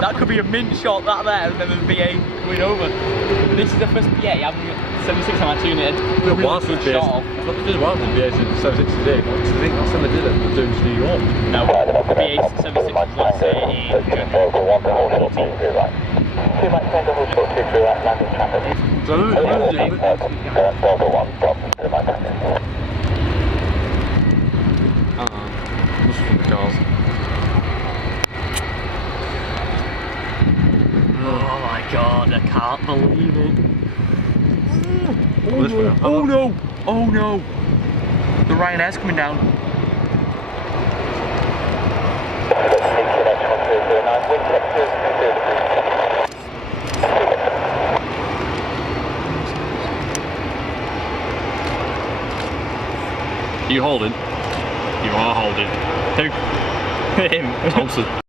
That could be a mint shot, that there, and then the VA going over. This is the first VA having 76 on my unit. It was with VA. It was with VA 76 today. I think last time I did it, I was doing to New York. No, the VA 76 was last year in Germany. So I know it was just from the cars. Oh my god, I can't believe it. Oh no! Oh no! The Ryanair's coming down. Are you holding? You are holding. Who? Him. Thompson.